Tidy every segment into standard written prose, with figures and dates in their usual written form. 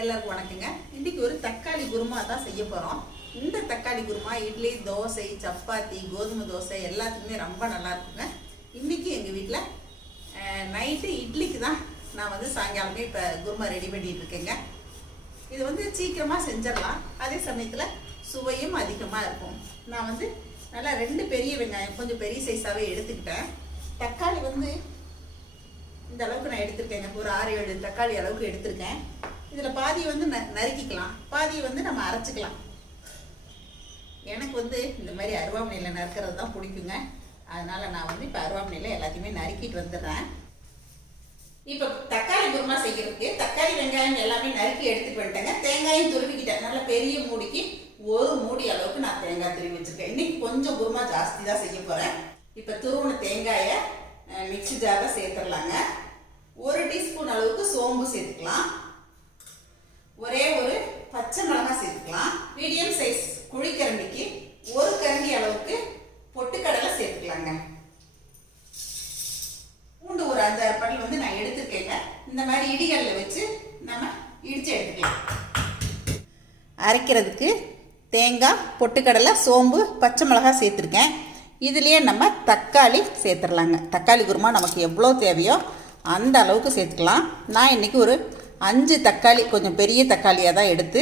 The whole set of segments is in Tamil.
எல்லாருக்கும் வணக்கங்க. இன்னைக்கு ஒரு தக்காளி குருமா தான் செய்ய போகிறோம். இந்த தக்காளி குருமா இட்லி, தோசை, சப்பாத்தி, கோதுமை தோசை எல்லாத்துக்குமே ரொம்ப நல்லா இருக்குங்க. இன்னைக்கு எங்கள் வீட்டில் நைட்டு இட்லிக்கு தான் நான் வந்து சாயங்காலமே இப்போ குருமா ரெடி பண்ணிட்டு இருக்கேங்க. இது வந்து சீக்கிரமாக செஞ்சிடலாம், அதே சமயத்தில் சுவையும் அதிகமாக இருக்கும். நான் வந்து நல்லா 2 பெரிய வெங்காயம் கொஞ்சம் பெரிய சைஸாகவே எடுத்துக்கிட்டேன். தக்காளி வந்து இந்த அளவுக்கு நான் எடுத்திருக்கேங்க. ஒரு 6-7 தக்காளி அளவுக்கு எடுத்திருக்கேன். இதில் பாதியை வந்து நறுக்கிக்கலாம், பாதியை வந்து நம்ம அரைச்சிக்கலாம். எனக்கு வந்து இந்த மாதிரி அருவாமனையில் நறுக்கிறது தான் பிடிக்குங்க. அதனால் நான் வந்து இப்போ அருவாமனையில் எல்லாத்தையுமே நறுக்கிட்டு வந்துடுறேன். இப்போ தக்காளி குருமா செய்கிறதுக்கு தக்காளி வெங்காயம் எல்லாமே நறுக்கி எடுத்துட்டு வந்துட்டேங்க. தேங்காயும் துருவிக்கிட்டேன். நல்ல பெரிய மூடிக்கு 1 மூடி அளவுக்கு நான் தேங்காய் துருவி வச்சுருக்கேன். இன்னைக்கு கொஞ்சம் குருமா ஜாஸ்தி தான் செய்ய போகிறேன். இப்போ துருவின தேங்காயை மிக்ஸி ஜாரில் சேர்த்துடலாங்க. 1 டீஸ்பூன் அளவுக்கு சோம்பு சேர்த்துக்கலாம். ஒரே ஒரு பச்சை மிளகாய் சேர்த்துக்கலாம். மீடியம் சைஸ் குழிக்கரண்டிக்கு 1 கரண்டி அளவுக்கு பொட்டுக்கடலை சேர்த்துக்கலாங்க. பூண்டு ஒரு 5-6 பல் வந்து நான் எடுத்துருக்கேங்க. இந்த மாதிரி இடிகளில் வச்சு நம்ம இடித்து எடுத்துக்கலாம். அரைக்கிறதுக்கு தேங்காய், பொட்டுக்கடலை, சோம்பு, பச்சை மிளகாய் சேர்த்துருக்கேன். இதுலேயே நம்ம தக்காளி சேர்த்துடலாங்க. தக்காளி குருமா நமக்கு எவ்வளோ தேவையோ அந்த அளவுக்கு சேர்த்துக்கலாம். நான் இன்றைக்கி ஒரு 5 தக்காளி, கொஞ்சம் பெரிய தக்காளியாக தான் எடுத்து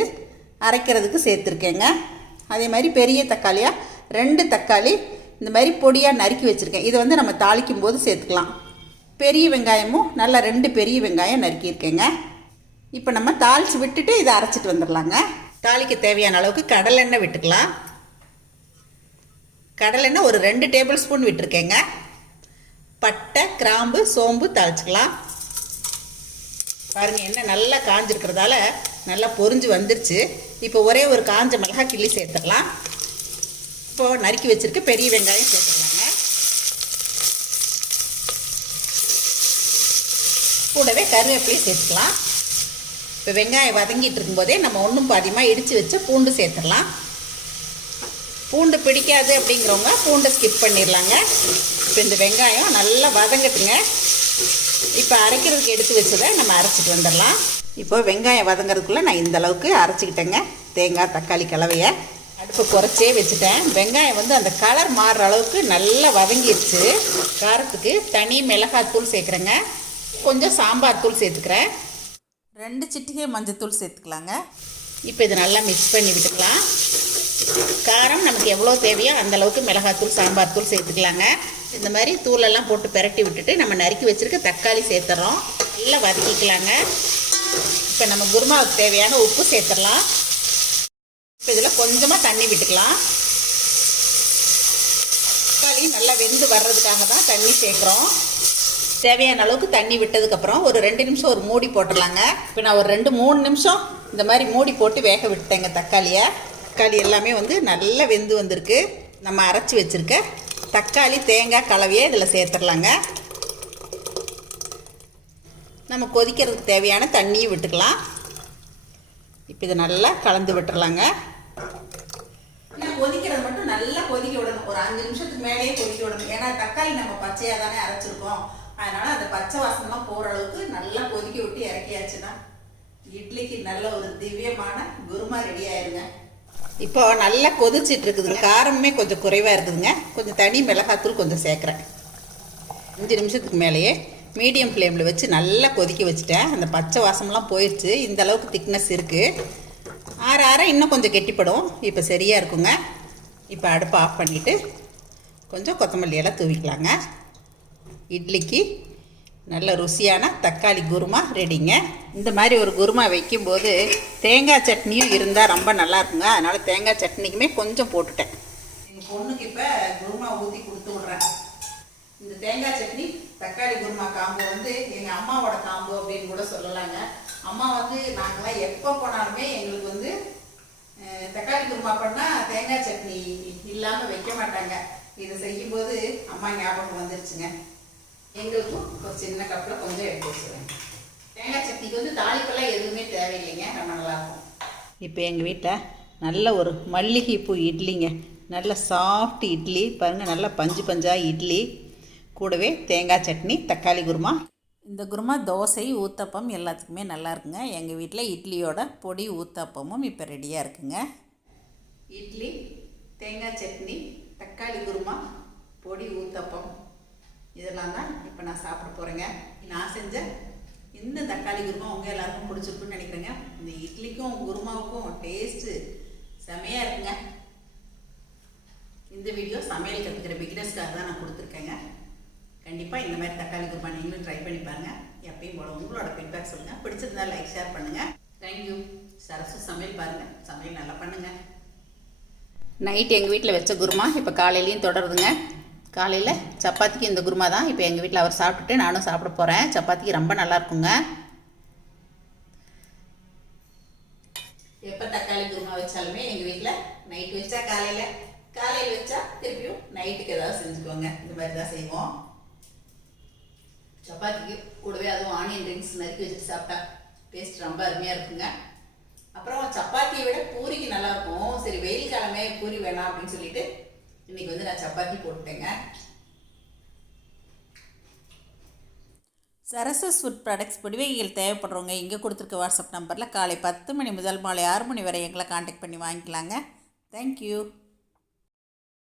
அரைக்கிறதுக்கு சேர்த்துருக்கேங்க. அதே மாதிரி பெரிய தக்காளியாக 2 தக்காளி இந்த மாதிரி பொடியாக நறுக்கி வச்சுருக்கேன். இதை வந்து நம்ம தாளிக்கும் போது சேர்த்துக்கலாம். பெரிய வெங்காயமும் நல்லா 2 பெரிய வெங்காயம் நறுக்கியிருக்கேங்க. இப்போ நம்ம தாளித்து விட்டுட்டு இதை அரைச்சிட்டு வந்துடலாங்க. தாளிக்க தேவையான அளவுக்கு கடலெண்ணெய் விட்டுக்கலாம். கடலெண்ணெய் ஒரு 2 டேபிள் ஸ்பூன் விட்டுருக்கேங்க. பட்டை, கிராம்பு, சோம்பு தாளிச்சுக்கலாம். பாருங்கள், எண்ணெய் நல்லா காஞ்சிருக்கிறதால நல்லா பொரிஞ்சு வந்துருச்சு. இப்போ ஒரே ஒரு காஞ்ச மிளகாய் கிள்ளி சேர்த்துடலாம். இப்போது நறுக்கி வச்சுருக்க பெரிய வெங்காயம் சேர்த்துக்கலாங்க. கூடவே கருவேப்பிலையும் சேர்த்துக்கலாம். இப்போ வெங்காயம் வதங்கிட்டு இருக்கும்போதே நம்ம ஒன்றும் பாதியமாக இடித்து வச்சு பூண்டு சேர்த்துடலாம். பூண்டு பிடிக்காது அப்படிங்கிறவங்க பூண்டை ஸ்கிப் பண்ணிடலாங்க. இப்போ இந்த வெங்காயம் நல்லா வதங்கட்டுங்க. இப்போ அரைக்கிறதுக்கு எடுத்து வச்சதை நம்ம அரைச்சிட்டு வந்துடலாம். இப்போ வெங்காயம் வதங்கிறதுக்குள்ளே நான் இந்த அளவுக்கு அரைச்சிக்கிட்டேங்க. தேங்காய் தக்காளி கலவையை அடுப்பு குறைச்சே வச்சுட்டேன். வெங்காயம் வந்து அந்த கலர் மாறுற அளவுக்கு நல்லா வதங்கிடுச்சு. காரத்துக்கு தனி மிளகாத்தூள் சேர்க்குறேங்க. கொஞ்சம் சாம்பார் தூள் சேர்த்துக்கிறேன். 2 சிட்டிகை மஞ்சத்தூள் சேர்த்துக்கலாங்க. இப்போ இதை நல்லா மிக்ஸ் பண்ணி விட்டுக்கலாம். காரம் நமக்கு எவ்வளோ தேவையோ அந்தளவுக்கு மிளகாத்தூள், சாம்பார் தூள் சேர்த்துக்கலாங்க. இந்த மாதிரி தூளெல்லாம் போட்டு பெரட்டி விட்டுட்டு நம்ம நறுக்கி வச்சுருக்க தக்காளி சேர்த்துறோம். நல்லா வதக்கிக்கலாங்க. இப்போ நம்ம குருமாவுக்கு தேவையான உப்பு சேர்த்துடலாம். இப்போ இதில் கொஞ்சமாக தண்ணி விட்டுக்கலாம். தக்காளி நல்லா வெந்து வர்றதுக்காக தான் தண்ணி சேர்க்குறோம். தேவையான அளவுக்கு தண்ணி விட்டதுக்கப்புறம் ஒரு 2 நிமிஷம் ஒரு மூடி போட்டுடலாங்க. இப்போ நான் ஒரு 2-3 நிமிஷம் இந்த மாதிரி மூடி போட்டு வேக விட்டேங்க தக்காளி எல்லாமே வந்து நல்லா வெந்து வந்திருக்கு. நம்ம அரைச்சி வச்சுருக்க தக்காளி தேங்காய் கலவையை இதில் சேர்த்துடலாங்க. நம்ம கொதிக்கிறதுக்கு தேவையான தண்ணியும் விட்டுக்கலாம். இப்போ இதை நல்லா கலந்து விட்டுறலாங்க. கொதிக்கிறது மட்டும் நல்லா கொதிக்க விடணும். ஒரு 5 நிமிஷத்துக்கு மேலேயே கொதிக்க விடணும். ஏன்னா தக்காளி நம்ம பச்சையாக தானே அரைச்சிருக்கோம். அதனால் அந்த பச்சை வாசனெலாம் போகிற அளவுக்கு நல்லா கொதிக்க விட்டு இறக்கியாச்சுன்னா இட்லிக்கு நல்ல ஒரு திவ்யமான குருமா ரெடி ஆயிருங்க. இப்போ நல்லா கொதிச்சிட்டு இருக்குதுங்க. காரமே கொஞ்சம் குறைவாக இருக்குதுங்க. கொஞ்சம் தனி மிளகாத்தூள் கொஞ்சம் சேர்க்குறேன். 5 நிமிஷத்துக்கு மேலேயே மீடியம் ஃப்ளேமில் வச்சு நல்லா கொதிக்க வச்சுட்டேன். அந்த பச்சை வாசம்லாம் போயிடுச்சு. இந்த அளவுக்கு திக்னஸ் இருக்குது. ஆற இன்னும் கொஞ்சம் கெட்டிப்படும். இப்போ சரியாக இருக்குங்க. இப்போ அடுப்பை ஆஃப் பண்ணிவிட்டு கொஞ்சம் கொத்தமல்லி எல்லாம் தூவிக்கலாங்க. இட்லிக்கு நல்ல ருசியான தக்காளி குருமா ரெடிங்க. இந்த மாதிரி ஒரு குருமா வைக்கும்போது தேங்காய் சட்னியும் இருந்தால் ரொம்ப நல்லா இருக்குங்க. அதனால் தேங்காய் சட்னிக்குமே கொஞ்சம் போட்டுட்டேன். எங்கள் பொண்ணுக்கு இப்போ குருமா ஊற்றி கொடுத்து விட்றேன். இந்த தேங்காய் சட்னி தக்காளி குருமா காம்போ வந்து எங்கள் அம்மாவோட காம்போ அப்படின்னு கூட சொல்லலாங்க. அம்மா வந்து நாங்களாம் எப்போ போனாலுமே எங்களுக்கு வந்து தக்காளி குருமா பண்ணால் தேங்காய் சட்னி இல்லாமல் வைக்க மாட்டாங்க. இதை செய்யும்போது அம்மா ஞாபகம் வந்துருச்சுங்க. எங்களுக்கும் ஒரு சின்ன கப்பில் கொஞ்சம் எடுத்து வச்சுருவேன். தேங்காய் சட்னிக்கு வந்து தாளிப்பெல்லாம் எதுவுமே தேவையில்லைங்க, ரொம்ப நல்லாயிருக்கும். இப்போ எங்கள் வீட்டில் நல்ல ஒரு மல்லிகைப்பூ இட்லிங்க. நல்ல சாஃப்ட் இட்லி பாருங்கள், நல்லா பஞ்சு பஞ்சாக இட்லி, கூடவே தேங்காய் சட்னி, தக்காளி குருமா. இந்த குருமா தோசை ஊத்தப்பம் எல்லாத்துக்குமே நல்லா இருக்குங்க. எங்கள் வீட்டில் இட்லியோட பொடி ஊத்தப்பமும் இப்போ ரெடியாக இருக்குங்க. இட்லி, தேங்காய் சட்னி, தக்காளி குருமா, பொடி ஊத்தப்பம் இதெல்லாம் தான் இப்போ நான் சாப்பிட போகிறேங்க. நான் செஞ்ச இந்த தக்காளி குருமா உங்கள் எல்லாருக்கும் பிடிச்சிருக்குன்னு நினைக்கிறேங்க. இந்த இட்லிக்கும் குருமாவுக்கும் டேஸ்ட்டு செமையாக இருக்குங்க. இந்த வீடியோ சமையல் கற்றுக்கிற பிகினர்ஸ்க்காக தான் நான் கொடுத்துருக்கேங்க. கண்டிப்பாக இந்த மாதிரி தக்காளி குருமா நீங்களும் ட்ரை பண்ணி பாருங்கள். எப்பயும் போல உங்களோட ஃபீட்பேக் சொல்லுங்கள். பிடிச்சிருந்தா லைக் ஷேர் பண்ணுங்கள். தேங்க்யூ. சரசு சமையல் பாருங்கள், சமையல் நல்லா பண்ணுங்கள். நைட் எங்கள் வீட்டில் வச்ச குருமா இப்போ காலையிலையும் தொடருதுங்க. காலையில் சப்பாத்திக்கு இந்த குருமா தான் இப்போ எங்கள் வீட்டில் அவர் சாப்பிட்டுட்டு நானும் சாப்பிட போகிறேன். சப்பாத்திக்கு ரொம்ப நல்லா இருக்குங்க. எப்போ தக்காளி குருமா வச்சாலுமே எங்கள் வீட்டில் நைட் வச்சா காலையில் வச்சா திருப்பியும் நைட்டுக்கு ஏதாவது செஞ்சுக்குவோங்க. இந்த மாதிரி தான் செய்வோம். சப்பாத்திக்கு கூடவே அதுவும் ஆனியன் ரிங்ஸ் நறுக்கி வச்சுட்டு சாப்பிட்டா டேஸ்ட் ரொம்ப அருமையாக இருக்குங்க. அப்புறம் சப்பாத்தியை விட பூரிக்கு நல்லாயிருக்கும். சரி வெயில் காலமே பூரி வேணாம் அப்படின்னு சொல்லிட்டு இன்றைக்கி வந்து நான் சப்பாத்தி போட்டுட்டேங்க. சரசஸ் ஃபுட் ப்ராடக்ட்ஸ் பொடிவகைகள் தேவைப்படுறவங்க இங்கே கொடுத்துருக்க வாட்ஸ்அப் நம்பரில் காலை 10 மணி முதல் மாலை 6 மணி வரை எங்களை காண்டாக்ட் பண்ணி வாங்கிக்கலாங்க. தேங்க்யூ.